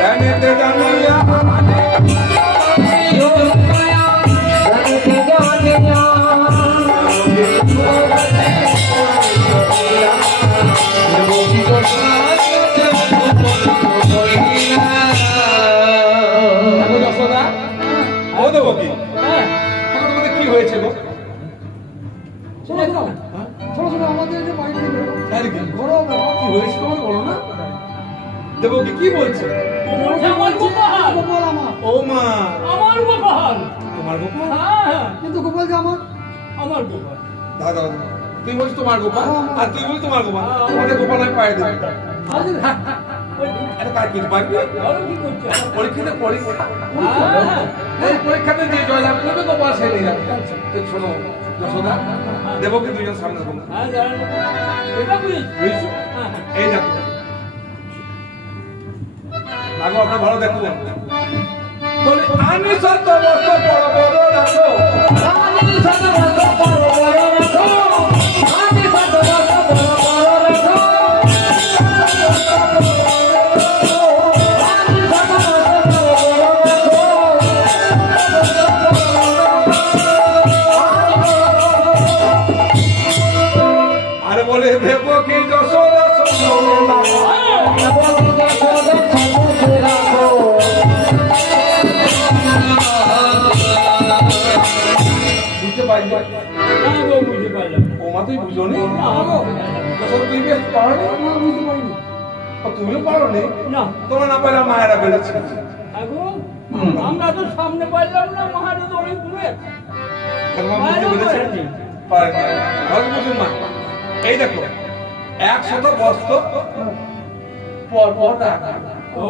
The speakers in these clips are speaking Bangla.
জানিতে জানিয়া যশোদা ও দেবো কি তোমাদের কি হয়েছে গো? দেবকি কি বলছে? ও মা আমার গোপাল। তোমার গোপাল? কিন্তু গোপাল যে আমার গোপাল। দাদা তুই বলছিস তোমার গোপাল আর তুই বলছিস তোমার গোপাল। তোমাদের গোপাল আমি পায়ে দেবো। আরে তার কি পারবি? পরীক্ষাতে পরীক্ষাতে যে জয়লাভ করবে গোপাল সে নিয়ে যাবে। তো শোনো যশোদা দেবকি দুজন সামনে বলুন। এই দেখো আগো আপনার ভালো দেখুন বলে আমি সত্য বস্ত বড় বড় রাখো আমি সত্য বস্ত বড় বড় রাখো আমি সত্য বস্ত বড় বড় রাখো আমি সত্য বস্ত বড় রাখো আরে বলে দেবকি যশোদা শোনো দেবকি যশোদা বুঝতে পারলি? বুঝতে পারলাম। ও মা তুই বুঝো নি? তুই বেশ পারো নি? বুঝতে পারিনি। তুমিও পারো নি? না। তোমরা না পারলে মায়েরা বেড়েছে। আমরা তো সামনে পাইলাম না, মহারাজ অনেক দূরে। বুঝতে পেরেছে? পারেনি। ভালো বুঝুন মা। এই দেখো 100 বস্ত্র পর পর রাখা। ও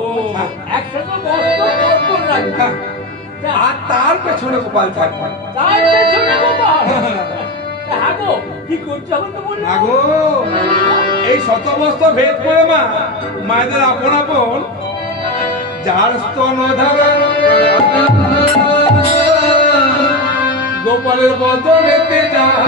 100 বস্ত্র পর রাখা। আর তার পেছনে গোপাল থাকবে। তার পেছনে গোপাল। আগো কি করতে হবে তো বলুন। আগো এই শতবস্ত্র ভেদ করে মা মায়েদের আপন আপন যার স্তন ধারা গোপালের বদলেতে যায়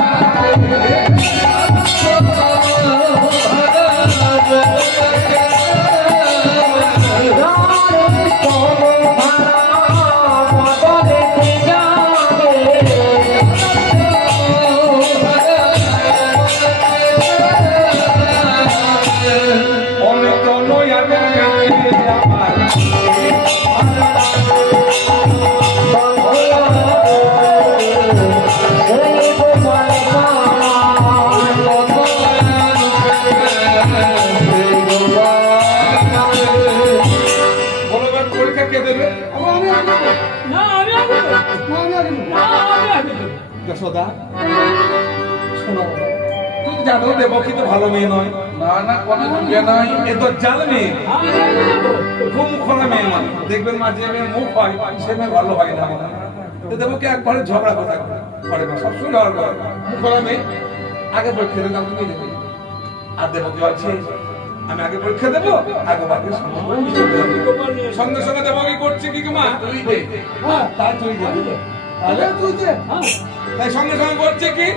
যশোদা শোনো তুই জানো দেবকি তো ভালো মেয়ে নয়। না না কোনো ঝুঁকে নাই। এ তো জাল মেয়ে খুব মুখরা মেয়ে নয়। দেখবেন মা যে মেয়ে মুখ হয় সে মেয়ে ভালো হয় না। তো দেবকি একবারে ঝগড়া কথা করে না, সবসময় ঝগড়া করে। মুখরা মেয়ে আগে পরীক্ষা দেবো তুমি দেবে আর দেবকি আছে আমি আগে পরীক্ষা দেবো আগে বাকি সঙ্গে সঙ্গে দেবকি করছে কি মা তুই দে। তাই তুই দেবে তাহলে তুই যে তাই সঙ্গে সঙ্গে করছে কি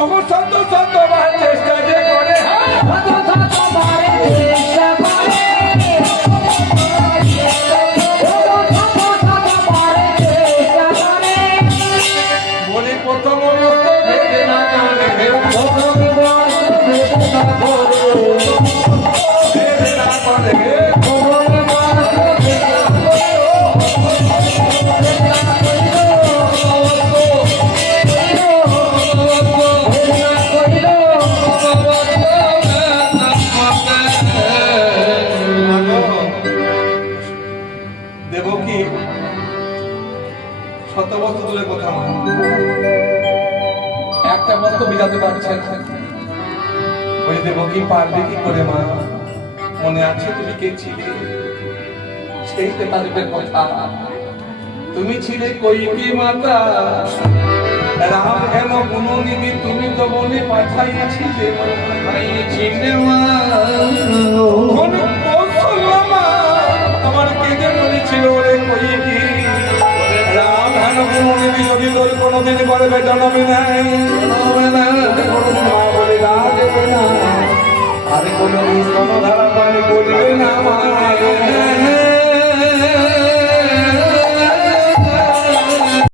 ওগো সত্য সত্য বার চেষ্টা যে করে সত্য সত্য বারে চেষ্টা করে বলে প্রথম অবস্থা ভেবে না জানে প্রথম অবস্থা ভেবে না করে দেবকি শত বস্তু দূরের কথা একটা বস্তু বিজাতে পারছেন ওই দেবকি পারবে কি করে মা? মনে আছে তুমি কে ছিলে? সেই তাদের কথা তুমি ছিলে কইকি মাতা রাম হেম গুণনিধি তুমি তো বনে পাঠাইছিলে পাঠাইছিলে মা আমার কেঁদে বলেছিল ওরে কইকি রাম হেম গুণনিধি যদি তোর কোনোদিন করবে জন্মে নাই কোনোদিন মা বলে ডাকবে না আরে কোনোদিন স্তনধারা পানি বলবে না মা